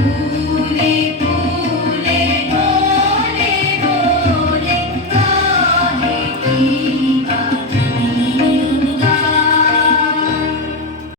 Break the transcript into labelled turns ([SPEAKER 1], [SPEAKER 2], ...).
[SPEAKER 1] you.